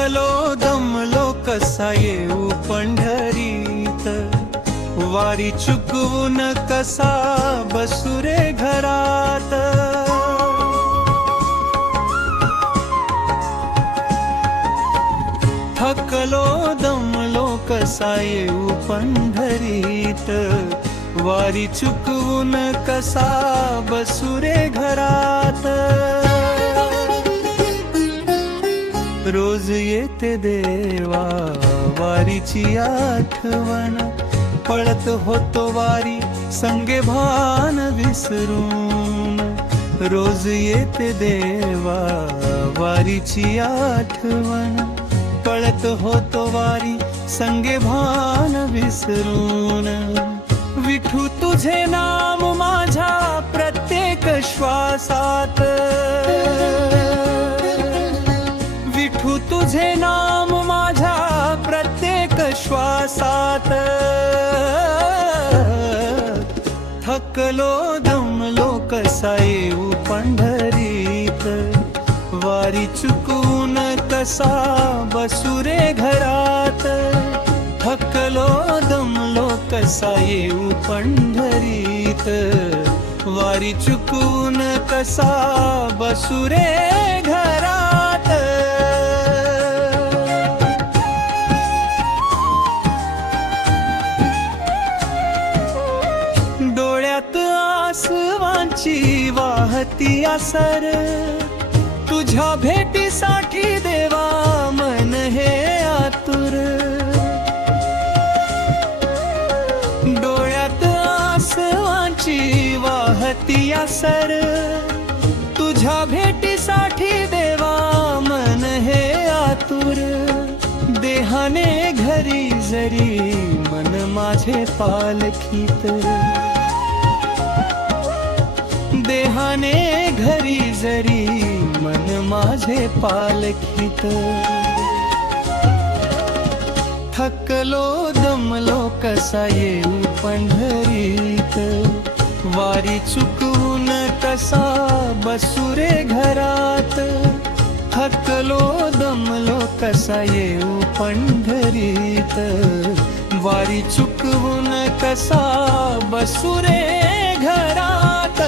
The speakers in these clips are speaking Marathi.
थकलो दमलो कसा येऊ पंढरीत, वारी चुकवून कसा बसू रे घरात. थकलो दमलो कसा येऊ पंढरीत, वारी चुकवून कसा बसू रे घरात. रोज येते देवा वारीची आठवण, पळत होतो वारी संगे भान विसरून. रोज येते देवा वारीची आठवण, पळत होतो वारी संगे भान विसरून. विठू तुझे नाम माझ्या प्रत्येक श्वासात, विठू तुझे नाम माझ्या प्रत्येक श्वासात. थकलो दमलो कसा येऊ पंढरीत, वारी चुकवून कसा बसू रे घरात. थकलो दमलो कसा येऊ पंढरीत, वारी चुकवून कसा बसू रे घरात. डोळ्यात आसवांची वाहती असर, तुझ्या भेटीसाठी देवा मन हे आतुर. डोळ्यात आसवांची वाहती असर, तुझ्या भेटीसाठी देवा मन हे आतुर. देहाने घरी जरी मन माझे पालखीत, देहाने घरी जरी मन माझे पालखीत. थकलो दमलो कसा येऊ पंढरीत, वारी चुकवून कसा बसू रे घरात. थकलो दमलो कसा येऊ पंढरीत, वारी चुकवून कसा बसू रे घरात.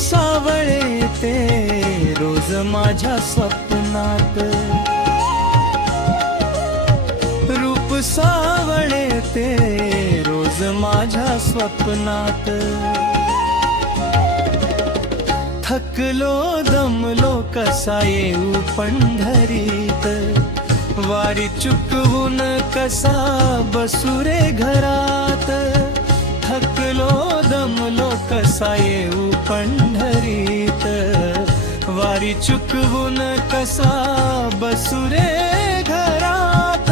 सावळे ते रोज माझ्या स्वप्नात, रूप सावळे ते रोज माझ्या स्वप्नात. थकलो दमलो कसा येऊ पंढरीत, वारी चुकवून कसा बसू रे घरात. थकलो दमलो कसा येऊ पंढरीत, वारी चुकवून कसा बसू रे घरात.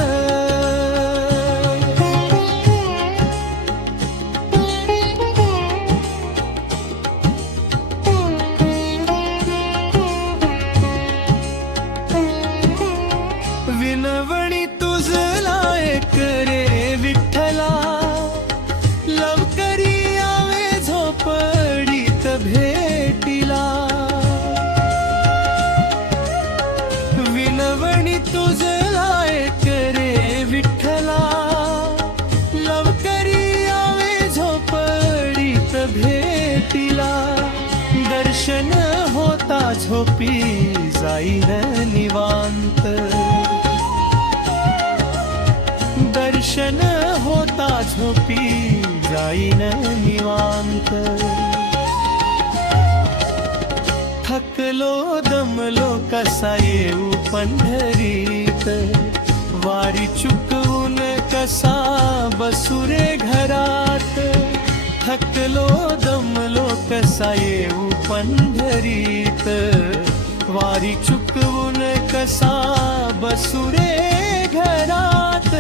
विनवणी तुझला एक रे विठ्ठला, लवकरी यावे झोपडीत भेटीला. विनवणी तुझला एक रे विठ्ठला, लवकरी यावे झोपडीत भेटीला. दर्शन होता झोपी जाईन निवांत, दर्शन होता झोपी जाईन निवांत. थकलो दमलो कसा येऊ पंढरीत, वारी चुकवून कसा बसू रे घरात. थकलो दमलो कसा येऊ पंढरीत, वारी चुकवून कसा बसू रे घरात.